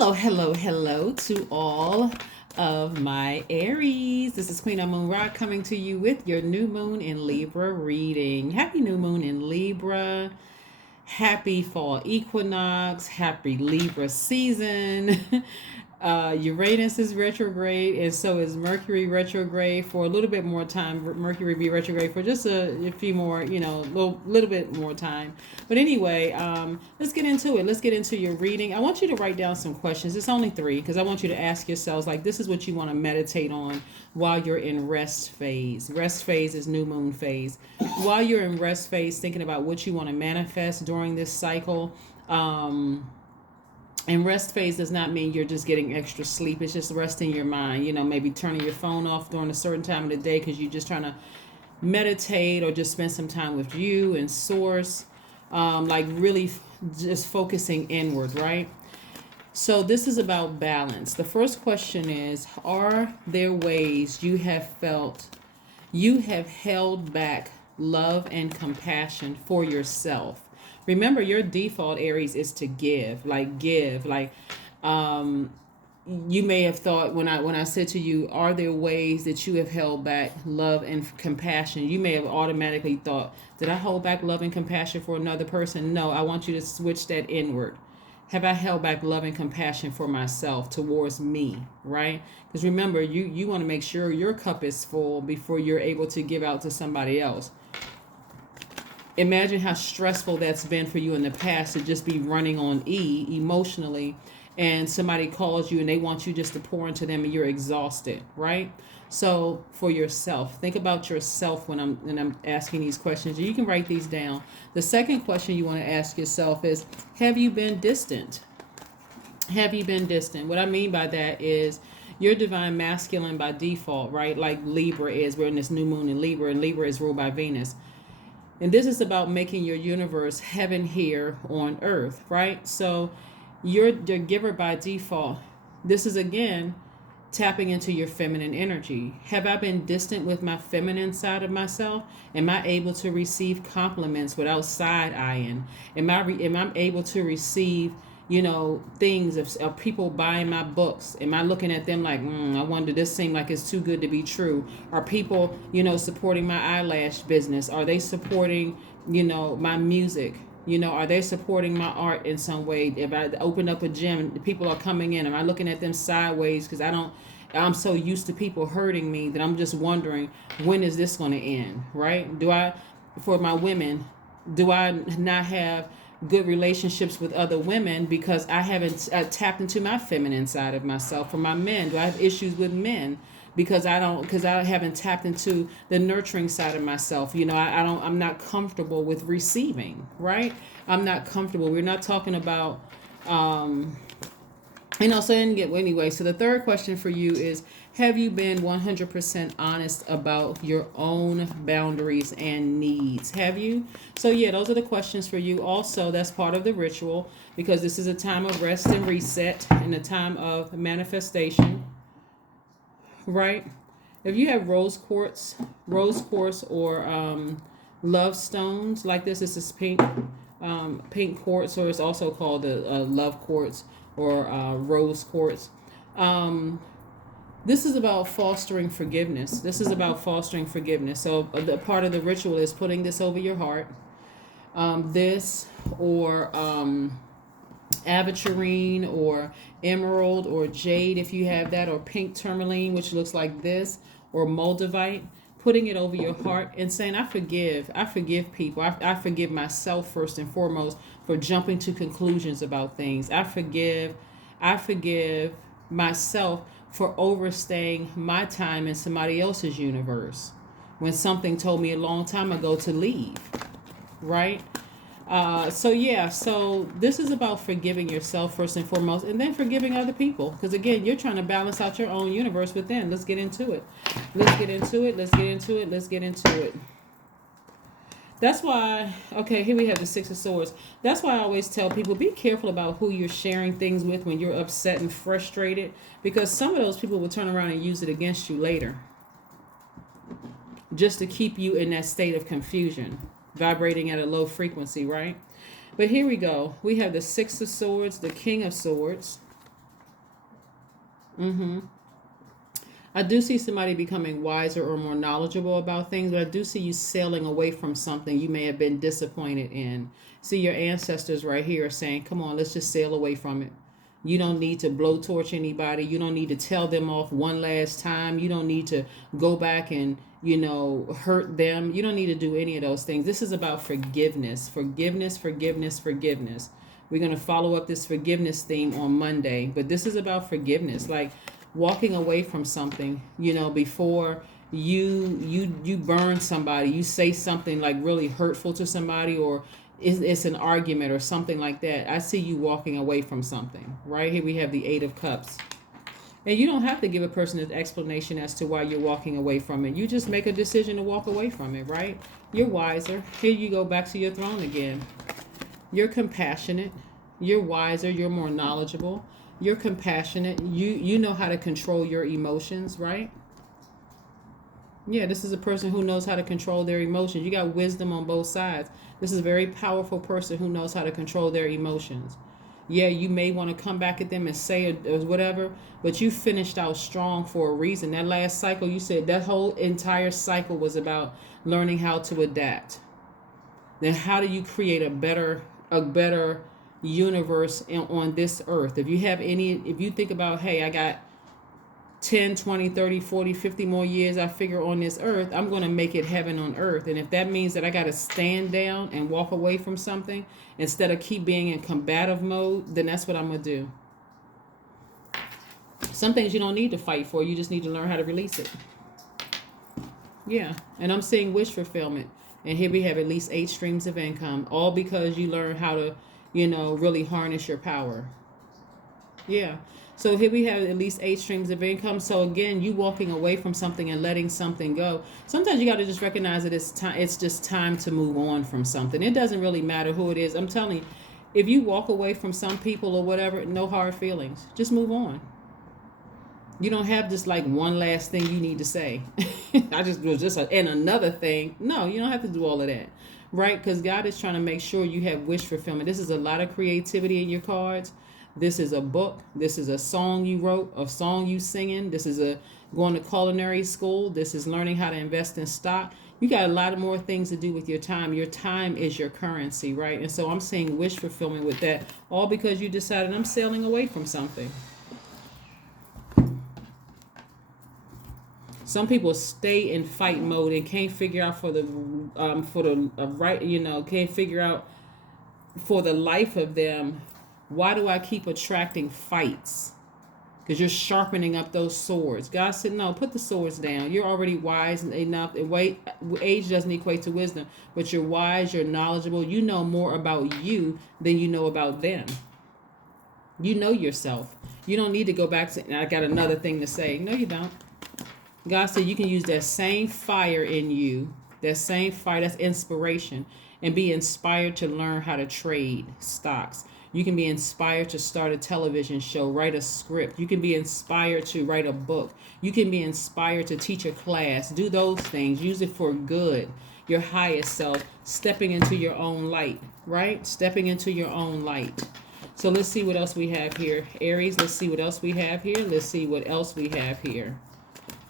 Hello to all of my Aries. This is Queen Amun Ra coming to you with your new moon in Libra reading. Happy new moon in Libra. Happy fall equinox. Happy Libra season. Uranus is retrograde, and so is Mercury retrograde for a little bit more time. Mercury be retrograde for just a few more, little bit more time. But anyway, let's get into it. Let's get into your reading. I want you to write down some questions. It's only 3 because I want you to ask yourselves, like, this is what you want to meditate on while you're in rest phase. Rest phase is new moon phase. While you're in rest phase, thinking about what you want to manifest during this cycle. And rest phase does not mean you're just getting extra sleep. It's just resting your mind. Maybe turning your phone off during a certain time of the day because you're just trying to meditate or just spend some time with you and source. Like really just focusing inward, right? So this is about balance. The first question is, are there ways you have held back love and compassion for yourself? Remember, your default Aries is to give. You may have thought when I said to you, are there ways that you have held back love and compassion? You may have automatically thought, did I hold back love and compassion for another person? No, I want you to switch that inward. Have I held back love and compassion for myself towards me, right? Because remember, you want to make sure your cup is full before you're able to give out to somebody else. Imagine how stressful that's been for you in the past to just be running on E emotionally, and somebody calls you and they want you just to pour into them and you're exhausted, right? So for yourself, think about yourself when I'm asking these questions. You can write these down. The second question you want to ask yourself is, have you been distant? Have you been distant? What I mean by that is you're divine masculine by default, right? Like Libra is. We're in this new moon in Libra, and Libra is ruled by Venus. And this is about making your universe heaven here on earth, right? So you're the giver by default. This is, again, tapping into your feminine energy. Have I been distant with my feminine side of myself? Am I able to receive compliments without side-eyeing? Am I able to receive things of people buying my books? Am I looking at them like, I wonder, this seems like it's too good to be true? Are people, supporting my eyelash business? Are they supporting, my music? Are they supporting my art in some way? If I open up a gym, people are coming in. Am I looking at them sideways because I'm so used to people hurting me that I'm just wondering, when is this going to end, right? For my women, do I not have good relationships with other women because I haven't tapped into my feminine side of myself? For my men, do I have issues with men because I haven't tapped into the nurturing side of myself? I'm not comfortable with receiving, right? I'm not comfortable. We're not talking about anyway, so the third question for you is, have you been 100% honest about your own boundaries and needs? Have you? So yeah, those are the questions for you. Also, that's part of the ritual because this is a time of rest and reset and a time of manifestation, right? If you have rose quartz or love stones like this is pink quartz, or it's also called a love quartz or rose quartz. This is about fostering forgiveness. So the part of the ritual is putting this over your heart. This or aventurine or emerald or jade if you have that, or pink tourmaline, which looks like this, or moldavite. Putting it over your heart and saying, I forgive people. I forgive myself first and foremost for jumping to conclusions about things. I forgive myself for overstaying my time in somebody else's universe when something told me a long time ago to leave, right? So this is about forgiving yourself first and foremost, and then forgiving other people. Because again, you're trying to balance out your own universe within. Let's get into it. That's why, okay, here we have the Six of Swords. That's why I always tell people, be careful about who you're sharing things with when you're upset and frustrated, because some of those people will turn around and use it against you later, just to keep you in that state of confusion, vibrating at a low frequency, right? But here we go. We have the Six of Swords, the King of Swords, Mm-hmm. I do see somebody becoming wiser or more knowledgeable about things, but I do see you sailing away from something you may have been disappointed in. See, your ancestors right here are saying, come on, let's just sail away from it. You don't need to blowtorch anybody. You don't need to tell them off one last time. You don't need to go back and, hurt them. You don't need to do any of those things. This is about forgiveness, forgiveness, forgiveness, forgiveness. We're going to follow up this forgiveness theme on Monday, but this is about forgiveness. Like, walking away from something, before you burn somebody, you say something like really hurtful to somebody, or it's an argument or something like that. I see you walking away from something. Right here we have the 8 of Cups. And you don't have to give a person an explanation as to why you're walking away from it. You just make a decision to walk away from it, right? You're wiser. Here you go back to your throne again. You're compassionate. You're wiser. You're more knowledgeable. You're compassionate. You know how to control your emotions, right? Yeah, this is a person who knows how to control their emotions. You got wisdom on both sides. This is a very powerful person who knows how to control their emotions. Yeah, you may want to come back at them and say it or whatever, but you finished out strong for a reason. That last cycle, you said that whole entire cycle was about learning how to adapt. Then how do you create a better universe on this earth? If you think about, hey, I got 10, 20, 30, 40, 50 more years I figure on this earth, I'm going to make it heaven on earth. And if that means that I got to stand down and walk away from something instead of keep being in combative mode, then that's what I'm going to do. Some things you don't need to fight for. You just need to learn how to release it. Yeah. And I'm seeing wish fulfillment. And here we have at least 8 streams of income, all because you learn how to, really harness your power. Yeah. So here we have at least 8 streams of income. So again, you walking away from something and letting something go. Sometimes you got to just recognize that it's time. It's just time to move on from something. It doesn't really matter who it is. I'm telling you, if you walk away from some people or whatever, no hard feelings. Just move on. You don't have just like one last thing you need to say. I just was and another thing. No, you don't have to do all of that, right? Because God is trying to make sure you have wish fulfillment. This is a lot of creativity in your cards. This is a book. This is a song you wrote, a song you singing. This is going to culinary school. This is learning how to invest in stock. You got a lot of more things to do with your time. Your time is your currency, right? And so I'm seeing wish fulfillment with that, all because you decided I'm sailing away from something. Some people stay in fight mode and can't figure out for the right, can't figure out for the life of them, why do I keep attracting fights? Because you're sharpening up those swords. God said, no, put the swords down. You're already wise enough. Age doesn't equate to wisdom, but you're wise, you're knowledgeable. You know more about you than you know about them. You know yourself. You don't need to go back to, I got another thing to say. No, you don't. God said you can use that same fire in you, that same fire, that's inspiration, and be inspired to learn how to trade stocks. You can be inspired to start a television show, write a script. You can be inspired to write a book. You can be inspired to teach a class. Do those things. Use it for good. Your highest self, stepping into your own light, right? Stepping into your own light. So let's see what else we have here. Aries, let's see what else we have here. Let's see what else we have here.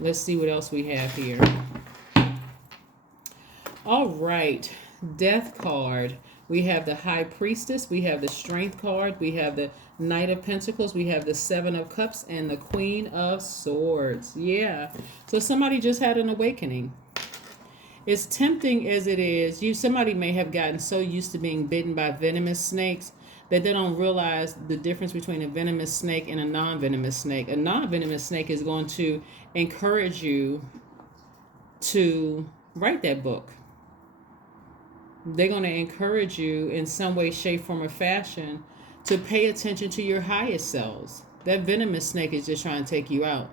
Let's see what else we have here. All right. Death card. We have the High Priestess. We have the Strength card. We have the Knight of Pentacles. We have the 7 of Cups and the Queen of Swords. Yeah. So somebody just had an awakening. As tempting as it is, somebody may have gotten so used to being bitten by venomous snakes that they don't realize the difference between a venomous snake and a non-venomous snake. A non-venomous snake is going to encourage you to write that book. They're going to encourage you in some way, shape, form, or fashion to pay attention to your highest selves. That venomous snake is just trying to take you out.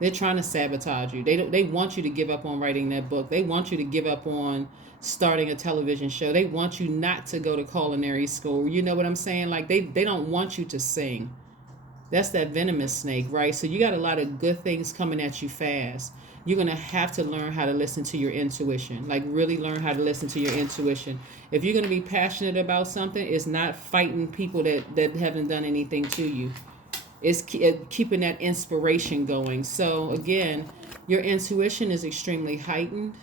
They're trying to sabotage you. They want you to give up on writing that book. They want you to give up on starting a television show. They want you not to go to culinary school. You know what I'm saying? Like they don't want you to sing. That's that venomous snake, right? So you got a lot of good things coming at you fast. You're going to have to learn how to listen to your intuition. Like really learn how to listen to your intuition. If you're going to be passionate about something, it's not fighting people that haven't done anything to you. It's keeping that inspiration going. So again, your intuition is extremely heightened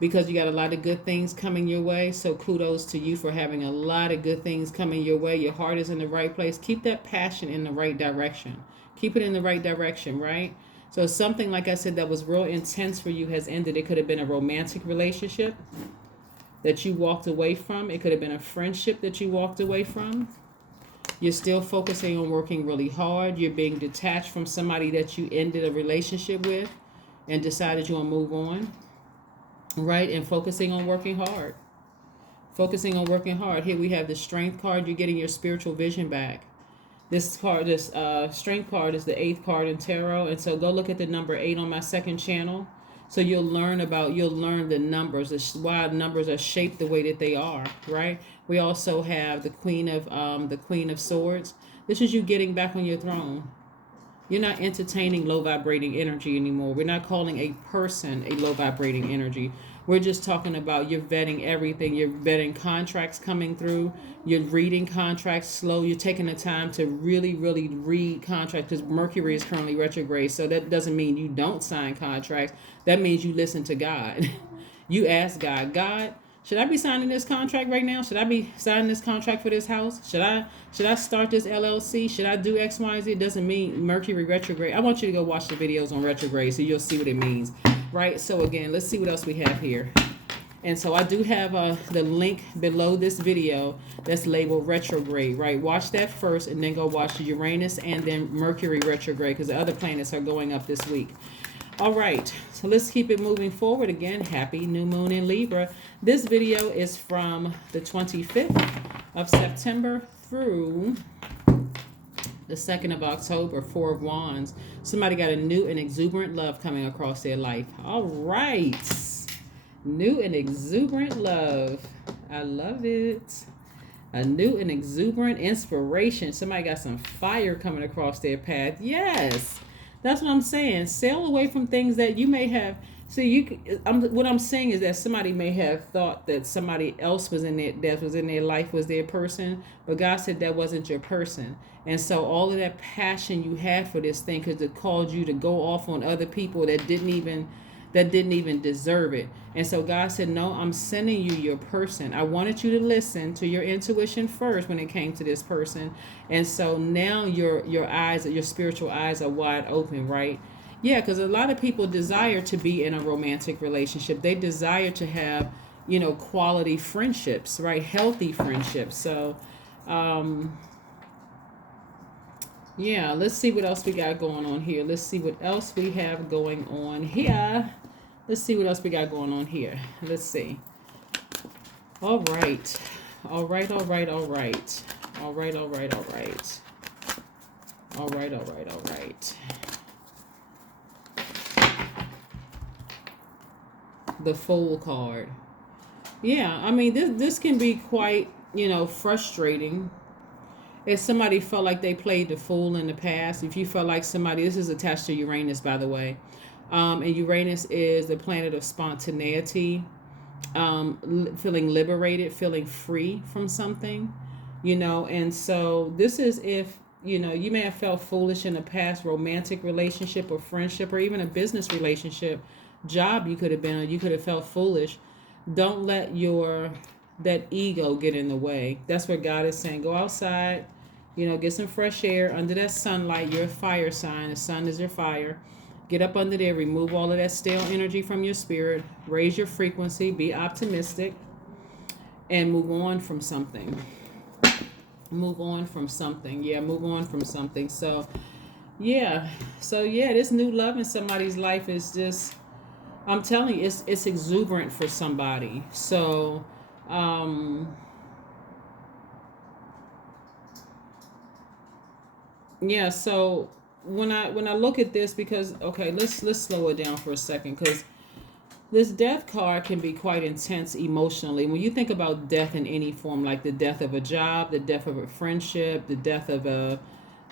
because you got a lot of good things coming your way. So kudos to you for having a lot of good things coming your way. Your heart is in the right place. Keep that passion in the right direction. Keep it in the right direction, right? So something, like I said, that was real intense for you has ended. It could have been a romantic relationship that you walked away from. It could have been a friendship that you walked away from. You're still focusing on working really hard. You're being detached from somebody that you ended a relationship with and decided you want to move on, right? And focusing on working hard. Focusing on working hard. Here we have the Strength card. You're getting your spiritual vision back. This card, this Strength card, is the 8th card in tarot. And so go look at the number 8 on my second channel. So you'll learn the numbers, why numbers are shaped the way that they are, right? We also have the Queen of Swords. This is you getting back on your throne. You're not entertaining low vibrating energy anymore. We're not calling a person a low vibrating energy. We're just talking about you're vetting everything. You're vetting contracts coming through. You're reading contracts slow. You're taking the time to really, really read contracts because Mercury is currently retrograde. So that doesn't mean you don't sign contracts. That means you listen to God. You ask God, should I be signing this contract right now? Should I be signing this contract for this house? Should I start this LLC? Should I do X, Y, Z? It doesn't mean Mercury retrograde. I want you to go watch the videos on retrograde so you'll see what it means, right? So again, let's see what else we have here. And so I do have the link below this video that's labeled retrograde, right? Watch that first and then go watch Uranus and then Mercury retrograde because the other planets are going up this week. All right, so let's keep it moving forward. Again, happy new moon in Libra. This video is from the 25th of September through the 2nd of October, 4 of Wands. Somebody got a new and exuberant love coming across their life. All right, new and exuberant love. I love it. A new and exuberant inspiration. Somebody got some fire coming across their path. Yes. That's what I'm saying. Sail away from things that you may have. See, what I'm saying is that somebody may have thought that somebody else was in their life, was their person, but God said that wasn't your person. And so all of that passion you had for this thing could have caused you to go off on other people that didn't even deserve it. And so God said, no, I'm sending you your person. I wanted you to listen to your intuition first when it came to this person. And so now your spiritual eyes are wide open, right? Yeah, because a lot of people desire to be in a romantic relationship. They desire to have, quality friendships, right? Healthy friendships. So, yeah, let's see what else we got going on here. Let's see what else we have going on here. Let's see what else we got going on here. Let's see. All right. All right, all right, all right. All right, all right, all right. All right, all right, all right. The Fool card. Yeah, I mean, this can be quite, frustrating. If somebody felt like they played the fool in the past, if you felt like somebody, this is attached to Uranus, by the way. And Uranus is the planet of spontaneity, feeling liberated, feeling free from something, and so this is if, you may have felt foolish in a past romantic relationship or friendship or even a business relationship, job you could have been on, you could have felt foolish. Don't let that ego get in the way. That's what God is saying. Go outside, get some fresh air under that sunlight. You're a fire sign. The sun is your fire. Get up under there, remove all of that stale energy from your spirit, raise your frequency, be optimistic, and move on from something. Move on from something. Yeah, move on from something. So, yeah. This new love in somebody's life is just, I'm telling you, it's exuberant for somebody. So, yeah, so when I look at this, because okay, let's slow it down for a second, because this death card can be quite intense emotionally. When you think about death in any form, like the death of a job, the death of a friendship, the death of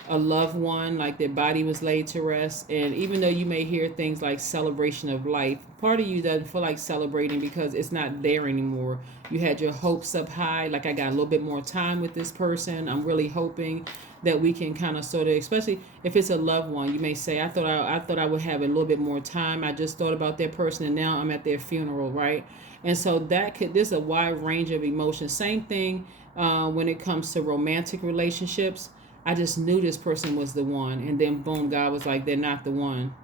a loved one, like their body was laid to rest. And even though you may hear things like celebration of life, part of you doesn't feel like celebrating because it's not there anymore. You had your hopes up high, like I got a little bit more time with this person. I'm really hoping that we can kind of sort of, especially if it's a loved one, you may say, I thought I would have a little bit more time. I just thought about that person and now I'm at their funeral, right? And so there's a wide range of emotions. Same thing when it comes to romantic relationships. I just knew this person was the one, and then boom, God was like, they're not the one.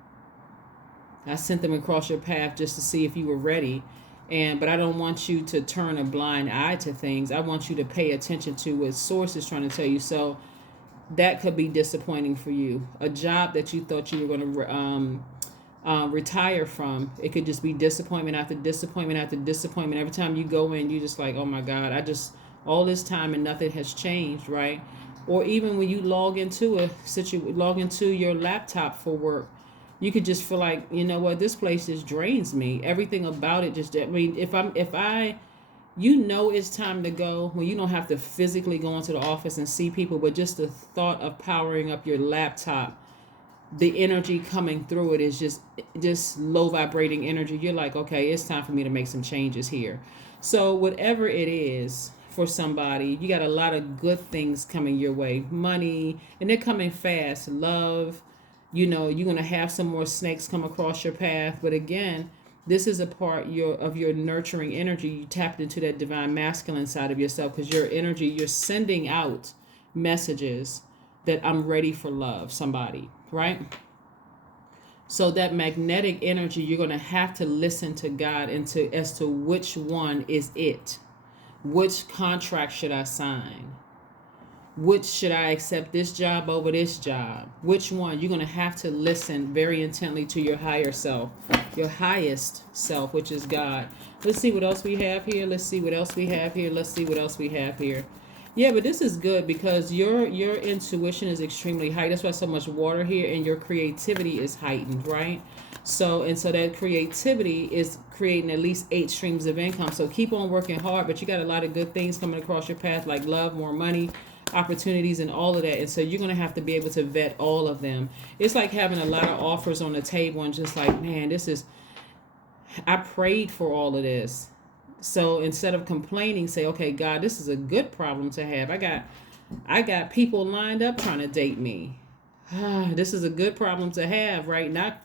I sent them across your path just to see if you were ready. But I don't want you to turn a blind eye to things. I want you to pay attention to what source is trying to tell you. So that could be disappointing for you. A job that you thought you were going to retire from, it could just be disappointment after disappointment after disappointment. Every time you go in, you just like, oh my God, all this time and nothing has changed, right? Or even when you log into your laptop for work, you could just feel like, you know what, this place just drains me. Everything about it just, I mean, it's time to go when you don't have to physically go into the office and see people, but just the thought of powering up your laptop, the energy coming through it is just low vibrating energy. You're like, okay, it's time for me to make some changes here. So whatever it is for somebody, you got a lot of good things coming your way. Money, and they're coming fast. Love, you're going to have some more snakes come across your path. But again, this is a part of your nurturing energy. You tapped into that divine masculine side of yourself because your energy, you're sending out messages that I'm ready for love, somebody, right? So that magnetic energy, you're going to have to listen to God as to which one is it. Which contract should I sign? Which should I accept, this job over this job? Which one? You're going to have to listen very intently to your higher self, your highest self, which is God. Let's see what else we have here. Let's see what else we have here. Let's see what else we have here. Yeah, but this is good because your intuition is extremely high. That's why so much water here, and your creativity is heightened, right? So that creativity is creating at least 8 streams of income. So keep on working hard, but you got a lot of good things coming across your path, like love, more money, opportunities, and all of that. And so you're going to have to be able to vet all of them. It's like having a lot of offers on the table and just like, man, I prayed for all of this. So instead of complaining, say, okay, God, this is a good problem to have. I got people lined up trying to date me. This is a good problem to have, right? Not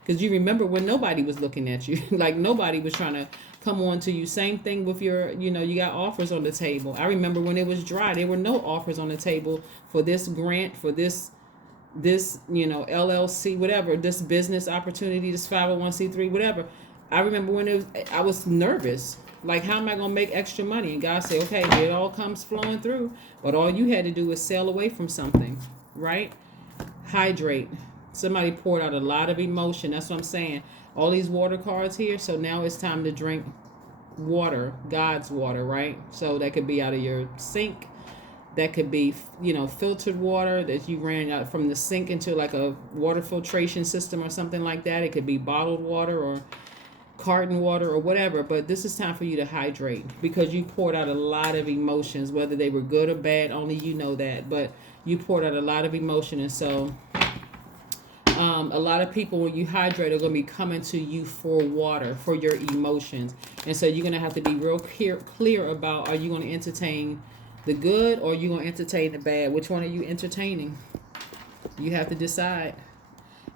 because you remember when nobody was looking at you, like nobody was trying to come on to you. Same thing with your, you got offers on the table. I remember when it was dry, there were no offers on the table for this grant, for this LLC, whatever, this business opportunity, this 501c3, whatever. I remember when I was nervous. Like, how am I going to make extra money? And God said, okay, it all comes flowing through. But all you had to do was sail away from something, right? Hydrate. Somebody poured out a lot of emotion. That's what I'm saying. All these water cards here. So now it's time to drink water, God's water, right? So that could be out of your sink. That could be, filtered water that you ran out from the sink into like a water filtration system or something like that. It could be bottled water or carton water or whatever, but this is time for you to hydrate because you poured out a lot of emotions, whether they were good or bad, only you know that, but you poured out a lot of emotion. And so a lot of people, when you hydrate, are going to be coming to you for water, for your emotions. And so you're going to have to be real clear about, are you going to entertain the good or are you going to entertain the bad? Which one are you entertaining? You have to decide.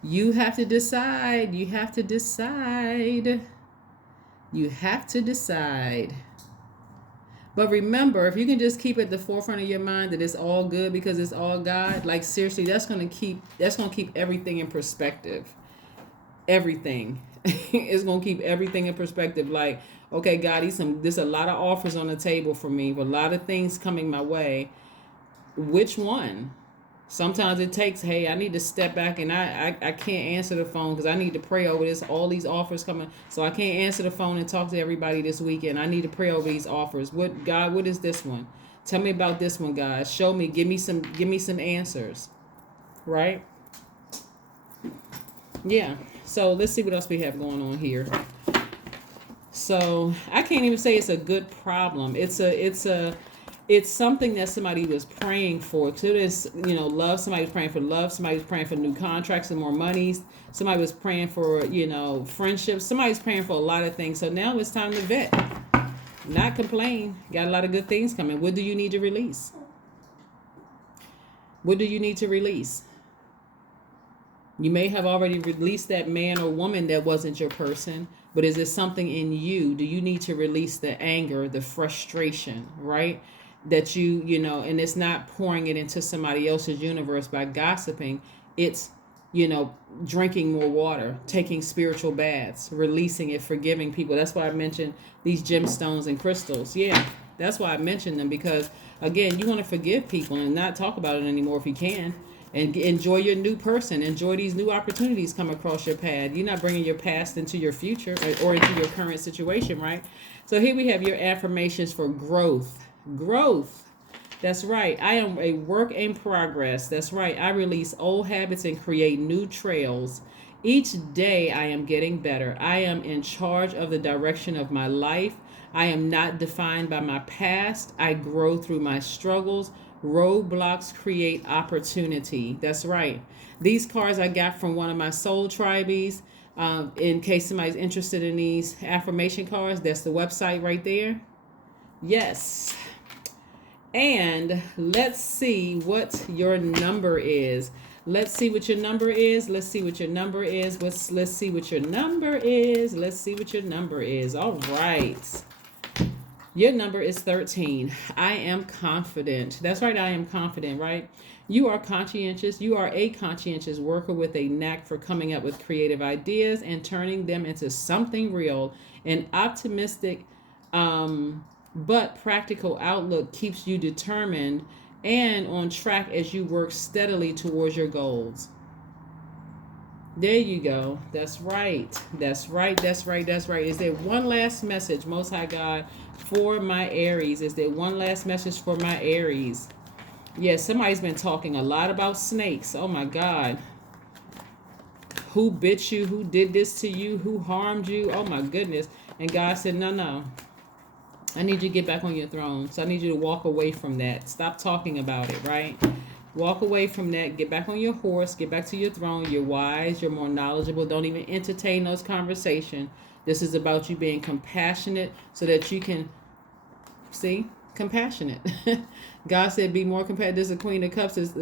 You have to decide. You have to decide. You have to decide. But remember, if you can just keep at the forefront of your mind that it's all good because it's all God, like seriously, that's gonna keep everything in perspective. Everything. It's gonna keep everything in perspective. Like, okay, God, there's a lot of offers on the table for me, a lot of things coming my way. Which one? Sometimes it takes, hey, I need to step back and I can't answer the phone because I need to pray over this. All these offers coming. So I can't answer the phone and talk to everybody this weekend. I need to pray over these offers. God, what is this one? Tell me about this one, God. Show me, give me some answers. Right? Yeah. So let's see what else we have going on here. So I can't even say it's a good problem. It's a it's something that somebody was praying for. So there's, love. Somebody was praying for love. Somebody was praying for new contracts and more monies. Somebody was praying for, friendships. Somebody's praying for a lot of things. So now it's time to vet, not complain. Got a lot of good things coming. What do you need to release? What do you need to release? You may have already released that man or woman that wasn't your person, but is there something in you? Do you need to release the anger, the frustration, right? That and it's not pouring it into somebody else's universe by gossiping. It's, drinking more water, taking spiritual baths, releasing it, forgiving people. That's why I mentioned these gemstones and crystals. Yeah, that's why I mentioned them, because, again, you want to forgive people and not talk about it anymore if you can. And enjoy your new person. Enjoy these new opportunities come across your path. You're not bringing your past into your future or into your current situation, right? So here we have your affirmations for growth. Growth. That's right. I am a work in progress. That's right. I release old habits and create new trails. Each day I am getting better. I am in charge of the direction of my life. I am not defined by my past. I grow through my struggles. Roadblocks create opportunity. That's right. These cards I got from one of my soul tribees. In case somebody's interested in these affirmation cards, that's the website right there. Yes. And let's see what your number is. Let's see what your number is. Let's see what your number is. Let's see what your number is. Let's see what your number is. All right. Your number is 13. I am confident. That's right. I am confident, right? You are conscientious. You are a conscientious worker with a knack for coming up with creative ideas and turning them into something real. An optimistic, but practical outlook keeps you determined and on track as you work steadily towards your goals. There you go. That's right. That's right. That's right. That's right. Is there one last message, Most High God, for my Aries? Is there one last message for my Aries? Yes, somebody's been talking a lot about snakes. Oh my God. Who bit you? Who did this to you? Who harmed you? Oh my goodness. And God said, no. I need you to get back on your throne. So I need you to walk away from that. Stop talking about it, right? Walk away from that. Get back on your horse. Get back to your throne. You're wise. You're more knowledgeable. Don't even entertain those conversations. This is about you being compassionate so that you can, see, compassionate. God said be more compassionate. This is the Queen of Cups, is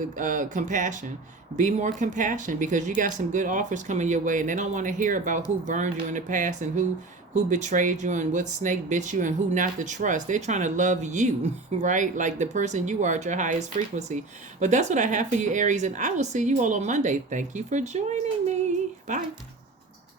compassion. Be more compassionate, because you got some good offers coming your way, and they don't want to hear about who burned you in the past and who betrayed you and what snake bit you and who not to trust. They're trying to love you, right? Like the person you are at your highest frequency. But that's what I have for you, Aries, and I will see you all on Monday. Thank you for joining me. Bye.